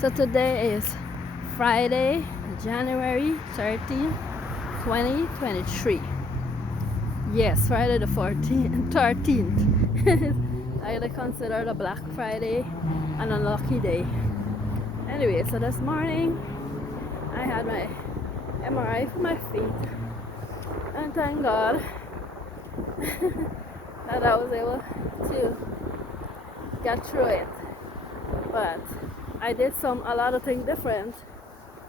So today is Friday, January 13th, 2023. Yes, Friday the 13th. I consider it a Black Friday and a lucky day. Anyway, so this morning I had my MRI for my feet, and thank God that I was able to get through it. But I did a lot of things different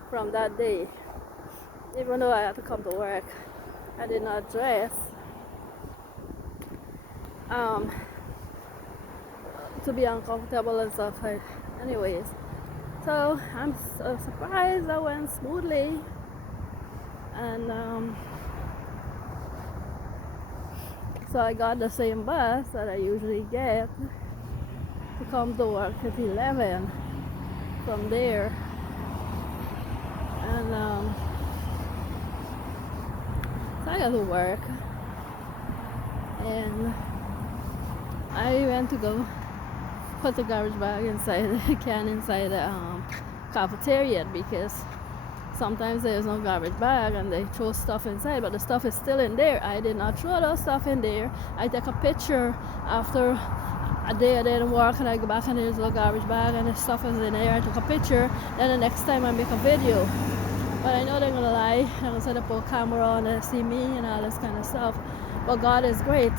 from that day. Even though I had to come to work, I did not dress to be uncomfortable and stuff. Anyways, so I'm so surprised I went smoothly, and so I got the same bus that I usually get to come to work at 11 from there, and so I got to work, and I went to go put the garbage bag inside the can inside the cafeteria, because sometimes there's no garbage bag and they throw stuff inside, but the stuff is still in there. I did not throw those stuff in there. I take a picture after a day I didn't work, and I go back and there's a garbage bag and the stuff is in there. I took a picture, then the next time I make a video. But I know they're gonna lie. They're gonna set up a camera on and see me and all this kind of stuff. But God is great.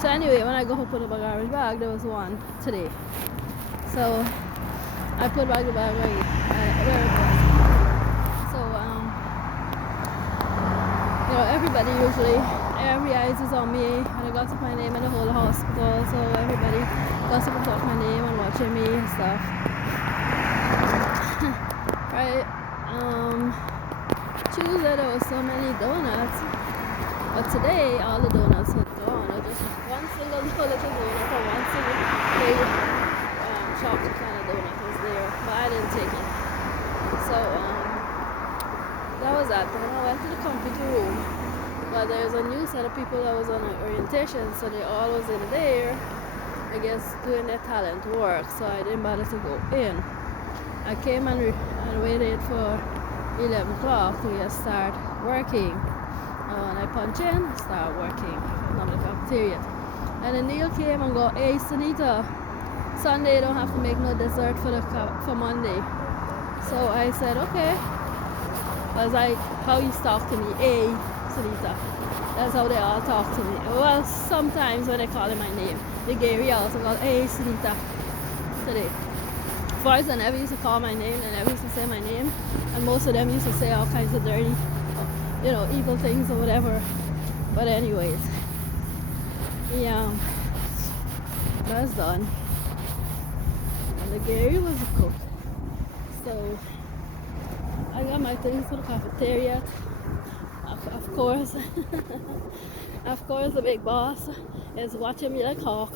So anyway, when I go to put up a garbage bag, there was one today. So I put back the bag where it was. So everybody usually, every eyes is on me, and I gossip my name in the whole hospital. So everybody gossip about my name and watching me and stuff. Right? Tuesday there was so many donuts, but today all the donuts had gone. Or just one single little donut or one single big chocolate kind of donut was there, but I didn't take it. So that was that. Then I went to the computer room, but there's a new set of people that was on an orientation, so they all was in there, I guess, doing their talent work. So I didn't bother to go in. I came and waited for 11 o'clock to start working. And I punch in, start working on the cafeteria. And then Neil came and go, "Hey, Sunita, Sunday you don't have to make no dessert for Monday." So I said, okay. I was like, how he talk to me, "Hey, Sunita." That's how they all talk to me. Well, sometimes when they call my name, the Gary also called, "Hey, Sunita," today. First, I never used to call my name, they never used to say my name, and most of them used to say all kinds of dirty, evil things or whatever. But anyways, yeah, that's done. And the Gary was a cook. So I got my things for the cafeteria. Of course, of course, the big boss is watching me like hawk.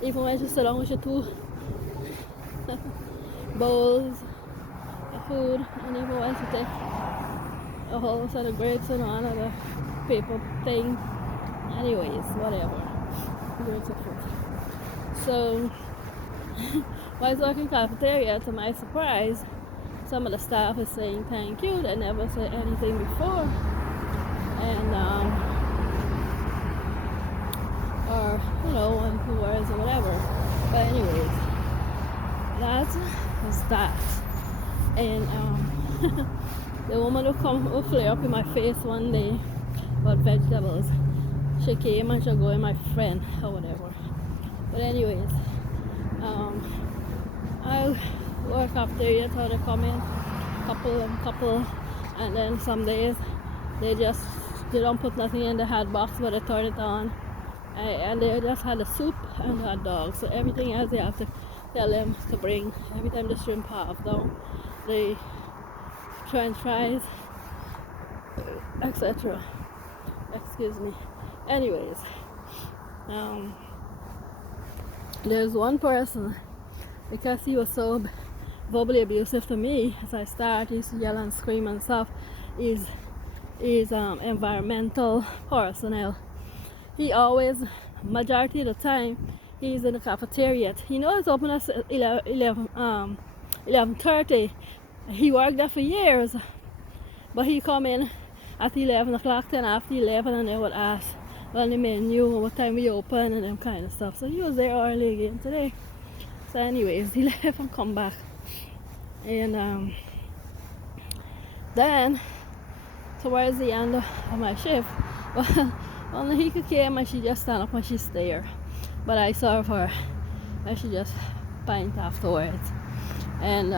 Even when you sit down with your two bowls of food, and even when you take a whole set of grapes and on the paper thing. Anyways, whatever. Grapes of fruit. So while I was working cafeteria, to my surprise, some of the staff is saying thank you. They never said anything before, and or one who wears or whatever. But anyways, that was that. And the woman who flare up in my face one day about vegetables, she came and she go with my friend or whatever. But anyways, I work after it, how they come in, couple, and then some days they don't put nothing in the hot box, but they turn it on, and they just had the soup and hot dogs. So everything else they have to tell them to bring. Every time the shrimp half down, the French fries, etc. Excuse me. Anyways, there's one person, because he was so verbally abusive to me as I started, he used to yell and scream and stuff, is environmental personnel. He always, majority of the time, he's in the cafeteria. You know it's open at 11:30. He worked there for years, but he come in at 11 o'clock, then after 11, and they would ask on the menu what time we open and them kind of stuff. So he was there early again today. So anyways, he left and come back. And then towards the end of my shift, well, only he came and she just stand up and she stayed. But I saw her and she just pint afterwards. And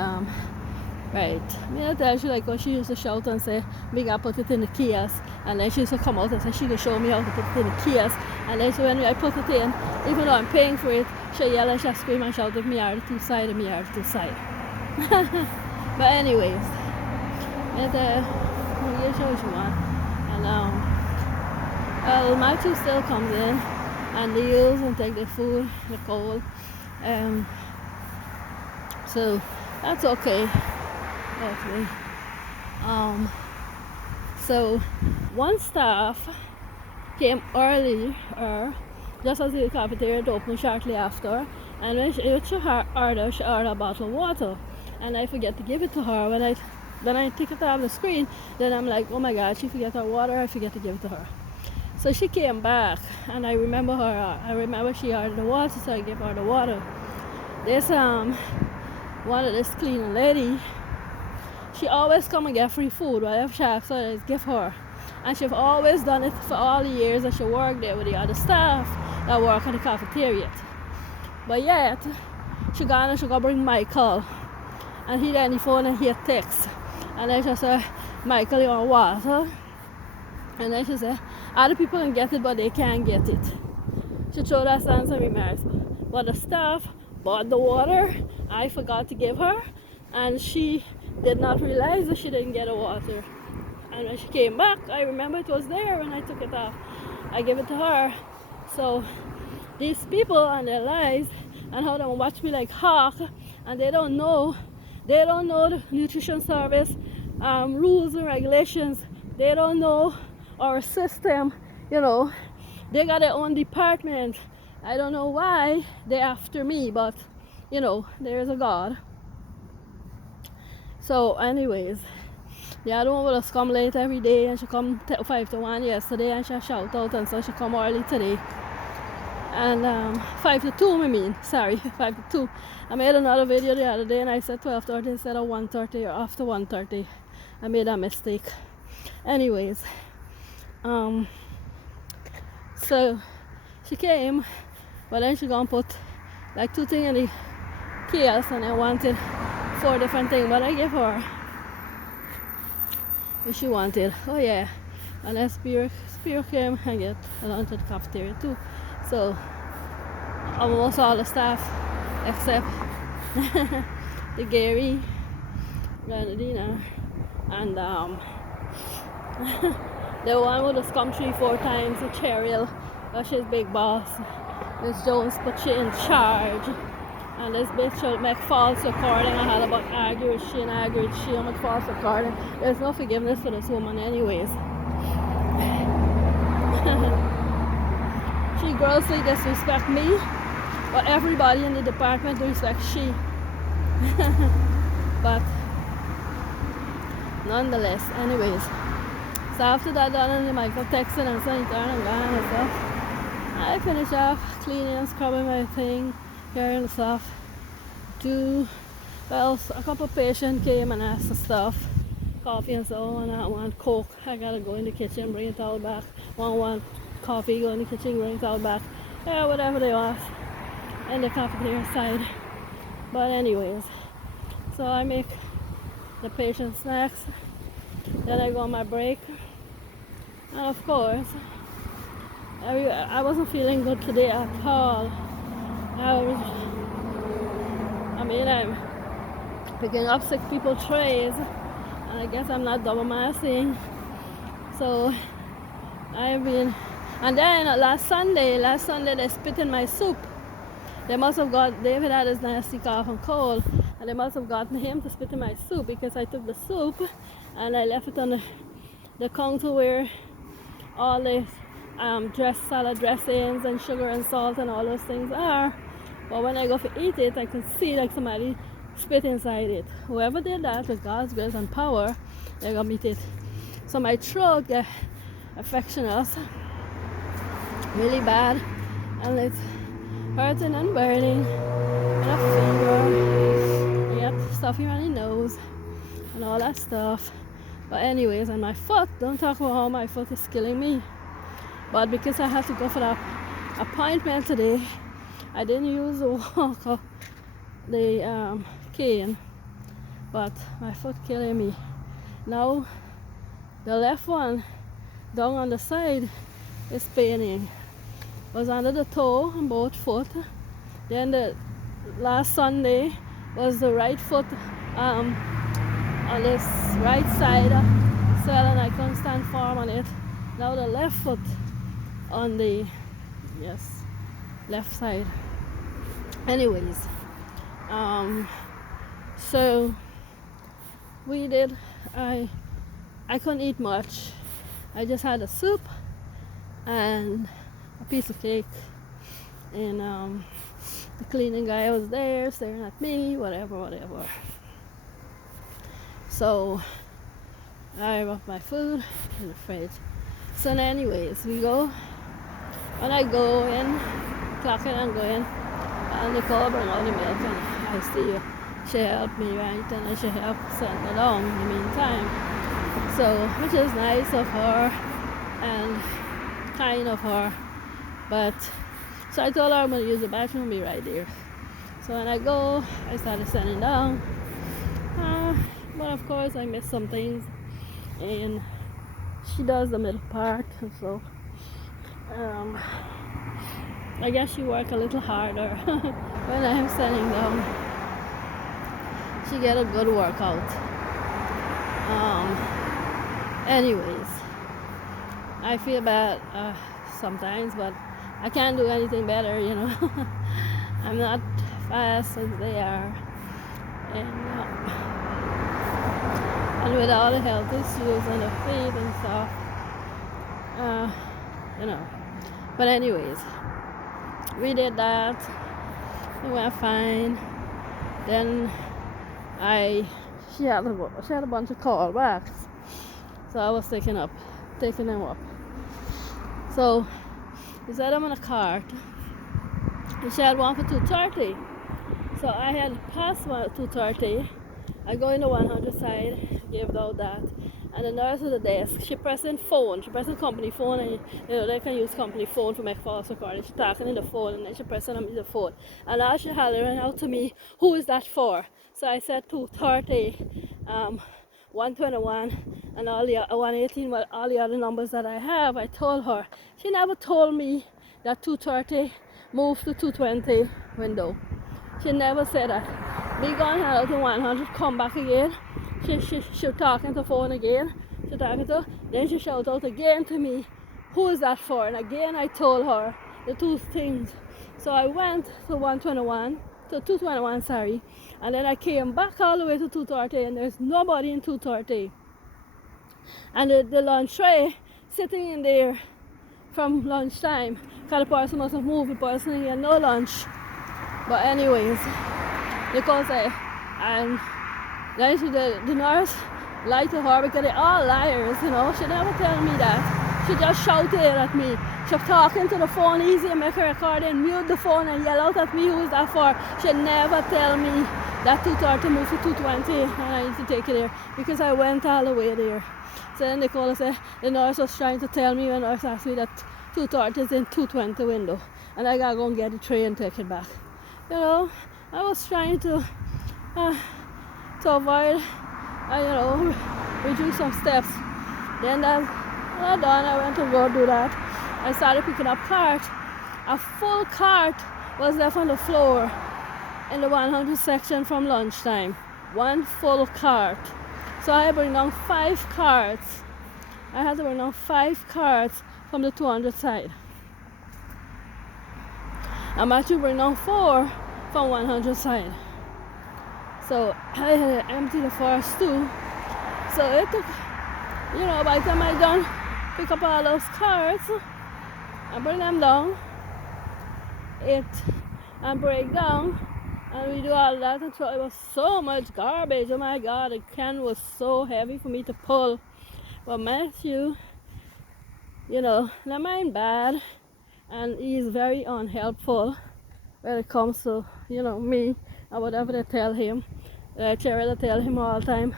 right, me I tell you, like when she used to shout and say, "We gotta put it in the kiosk," and then she used to come out and say she could show me how to put it in the kiosk. And then so when I put it in, even though I'm paying for it, she yell and she scream and shout, "Me are the two side, me are the two side." But anyways, it you show what you want. And well, Matthew still comes in and deals and take the food, the coal. So that's okay. Hopefully. So one staff came early, just as the cafeteria opened shortly after, and when she ordered a bottle of water, and I forget to give it to her. When I take it off the screen, then I'm like, oh my God, she forget her water, I forget to give it to her. So she came back, and I remember she ordered the water, so I gave her the water. There's one of this cleaning lady, she always come and get free food. Whatever she asks her, I give her. And she's always done it for all the years that she worked there with the other staff that work at the cafeteria. But yet, she gone and she go bring Michael. And he on the phone and he text. And then she said, "Michael, you want water?" And then she said, "Other people can get it, but they can't get it." She showed us some remarks. But the staff bought the water. I forgot to give her. And she did not realize that she didn't get the water. And when she came back, I remember it was there when I took it off. I gave it to her. So these people and their lives and how they watch me like hawk, and they don't know the nutrition service rules and regulations. They don't know our system. They got their own department. I don't know why they're after me, but there is a God. So anyways, the other one will just come late every day, and she come 5 to 1 yesterday, and she shout out, and so she come early today. And 5 to 2, 5 to 2. I made another video the other day and I said 12:30 instead of 1:30 or after 1:30. I made a mistake. Anyways, so she came, but then she gonna put like 2 things in the kiosk, and I wanted 4 different things, but I gave her what she wanted. Oh yeah, and then Spirit came and get along to the cafeteria too. So almost all the staff except the Gary, Grenadina, and the one who just come 3-4 times, the Cheryl, she's big boss. Miss Jones put she in charge. And this bitch will make false recording. I had about argue with she on make false recording. There's no forgiveness for this woman anyways. She grossly disrespect me, but everybody in the department respect she. But nonetheless, anyways. So after that done, and Michael texting and saying turn and gone and stuff, I finish off cleaning and scrubbing my thing, carrying the stuff. A couple of patients came and asked for stuff, coffee and so on. I want Coke, I gotta go in the kitchen, bring it all back. One want coffee, go in the kitchen, bring it all back. Yeah, whatever they want in the cafeteria side. But anyways, so I make the patient snacks, then I go on my break. And of course, I wasn't feeling good today at all. I'm picking up sick people trays, and I guess I'm not double masking. So and then last Sunday they spit in my soup. They must have got, David had his nasty cough and cold, and they must have gotten him to spit in my soup, because I took the soup and I left it on the counter where all the salad dressings and sugar and salt and all those things are. But when I go to eat it, I can see like somebody spit inside it. Whoever did that with God's grace and power, they're gonna eat it. So my throat get affectionous, really bad, and it's hurting and burning, and a fever, I get stuffy runny nose, and all that stuff. But anyways, and my foot, don't talk about how my foot is killing me. But because I had to go for that appointment today, I didn't use the walker, the cane, but my foot killing me. Now the left one down on the side is paining. Was under the toe on both foot. Then the last Sunday was the right foot on this right side swelling. I couldn't stand firm on it. Now the left foot on the left side. Anyways, so we did. I couldn't eat much. I just had a soup and a piece of cake, and the cleaning guy was there staring at me, whatever. So I wrapped my food in the fridge. So anyways, we go, and I go in, clocking and going, and Nicole bring out the milk, and I see she helped me, right, and she helped send it along in the meantime. So, which is nice of her and kind of her. But so I told her I'm gonna use the bathroom and be right there. So when I go, I started sitting down. But of course I missed some things, and she does the middle part, and so I guess she worked a little harder when I'm sitting down. She get a good workout. Anyways, I feel bad sometimes, but I can't do anything better, you know. I'm not fast as they are, and with all the health issues and the faith and stuff, you know. But anyways, we did that. It went fine. Then she had a bunch of callbacks, so I was taking them up. So he said I'm in a cart. She had one for 2:30. So I had passed one at 2:30. I go in the 100 side, gave out that, and the nurse at the desk, she pressing company phone, and they can use company phone to make false recording. She talking in the phone, and then she pressing on the phone, and now she hollering out to me, who is that for? So I said 2:30, 121, and all the 118, well, all the other numbers that I have. I told her. She never told me that 2:30 moved to 2:20 window. She never said that. Me gone out to 100, come back again. She talking to phone again. Then she shout out again to me, who is that for? And again I told her the two things. So I went to 221, sorry, and then I came back all the way to 2:30, and there's nobody in 2:30. And the lunch tray sitting in there from lunchtime, because the person must have moved, the person had no lunch. But anyways, because and then the nurse lied to her, because they're all liars, you know. She never tell me that. She just shouted at me. She talking to the phone easy and make her record and mute the phone and yell out at me, who is that for? She never tell me that 2:30 moved to 2:20 and I need to take it there, because I went all the way there. So then they called and said the nurse was trying to tell me, when the nurse asked me that 2:30 is in 2:20 window, and I gotta go and get the tray and take it back. You know, I was trying to avoid, reduce some steps. Then when I done, I went to go do that. I started picking up cart. A full cart was left on the floor in the 100 section from lunchtime. One full cart. So I bring down 5 carts. I had to bring down 5 carts from the 200 side. I'm actually bring down 4 from 100 side. So I had to empty the first 2. So it took, by the time I done pick up all those carts, and bring them down, it and break down, and we do all that until it was so much garbage. Oh my God, the can was so heavy for me to pull. But Matthew, not mind bad, and he's very unhelpful when it comes to, me and whatever they tell him. Like Cherry tell him all the time.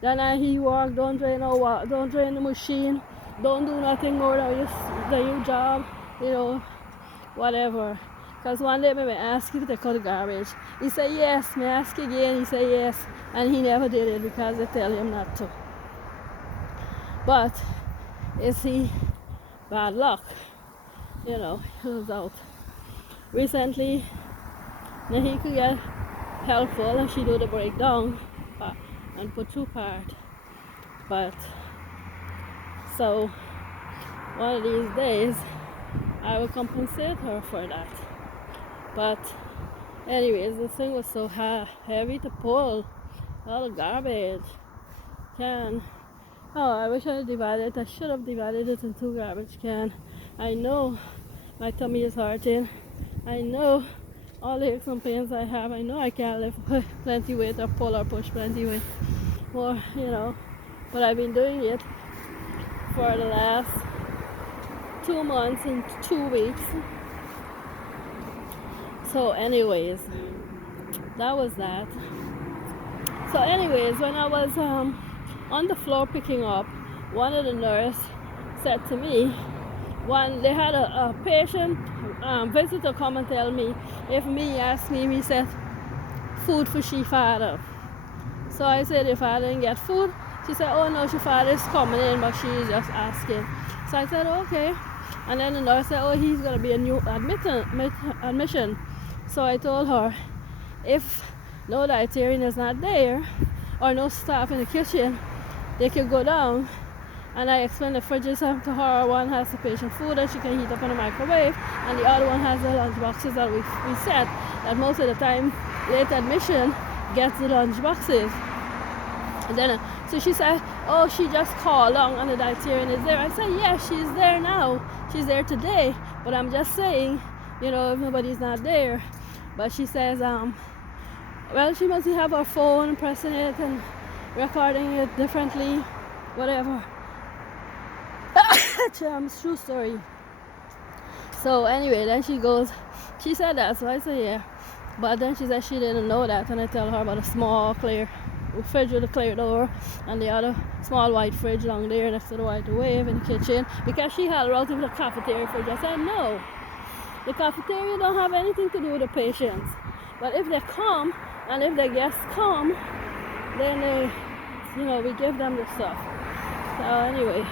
Then he walk, don't drain the machine, don't do nothing more than your job, whatever. Because one day I asked him to take out the garbage. He said yes, me ask again, he said yes, and he never did it because they tell him not to. But you see, bad luck, he was out. Recently, then he could get helpful and she do the breakdown and put two part. But so one of these days I will compensate her for that. But anyways, this thing was so heavy to pull, all the garbage can. Oh, I wish I had divided it. I should have divided it in two garbage cans. I know my tummy is hurting. I know all the aches and pains I have. I know I can't lift plenty weight or pull or push plenty weight more, But I've been doing it for the last 2 months and 2 weeks. So anyways, that was that. So anyways, when I was on the floor picking up, one of the nurses said to me, they had a patient visitor come and tell me if me asked me said food for she father. So I said if I didn't get food, she said, oh no, she father is coming in, but she is just asking. So I said, okay. And then the nurse said, oh, he's going to be a new admission. So I told her, if no dietarian is not there, or no staff in the kitchen, they could go down. And I explained the fridges to her. One has the patient food that she can heat up in the microwave, and the other one has the lunch boxes that we set. That most of the time, late admission gets the lunch boxes. And then, so she said, oh, she just called along and the dietarian is there. I said, yeah, she's there now. She's there today. But I'm just saying, if nobody's not there. But she says, well, she must have her phone, pressing it and recording it differently, whatever. True story. So anyway, then she said that, so I said yeah. But then she said she didn't know that, and I tell her about a small clear fridge with a clear door and the other small white fridge down there next to the microwave in the kitchen, because she had relative to the cafeteria fridge. I said no, the cafeteria don't have anything to do with the patients. But if they come and if the guests come, then we give them the stuff. So anyway,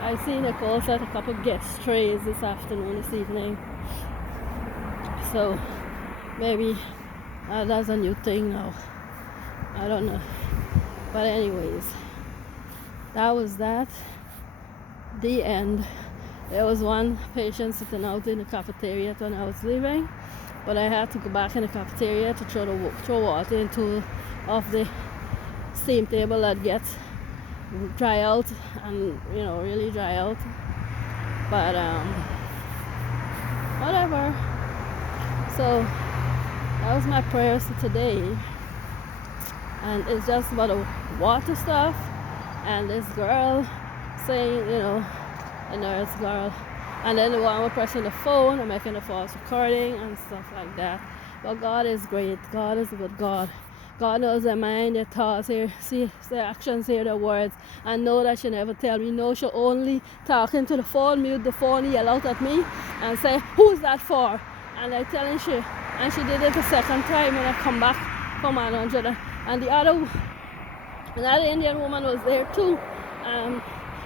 I see Nicole set a couple guest trays this evening. So maybe that's a new thing now. I don't know. But anyways, that was that. The end. There was one patient sitting out in the cafeteria when I was leaving, but I had to go back in the cafeteria to throw water into of the steam table that gets dry out and really dry out. But whatever. So that was my prayers for today, and it's just about the water stuff and this girl saying, a nurse girl, and then the one was pressing the phone and making a false recording and stuff like that. But God is great. God is a good God. God knows their mind, their thoughts, see their actions, hear their words, and know that she never tell me no. She only talking to the phone, mute the phone, yell out at me and say, who's that for? And I telling she, and she did it the second time when I come back from 100. And the other Indian woman was there too.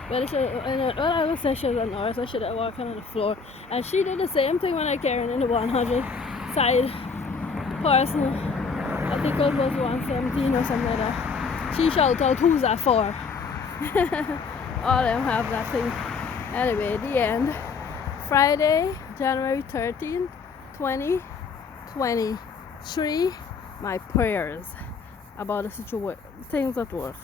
But I would say she was a nurse, I should have walked on the floor. And she did the same thing when I carried in the 100 side person. I think it was 117 or something like that. She shouted out, who's that for? All of them have that thing. Anyway, the end. Friday, January 13th, 2023. My prayers about the situation, things at work.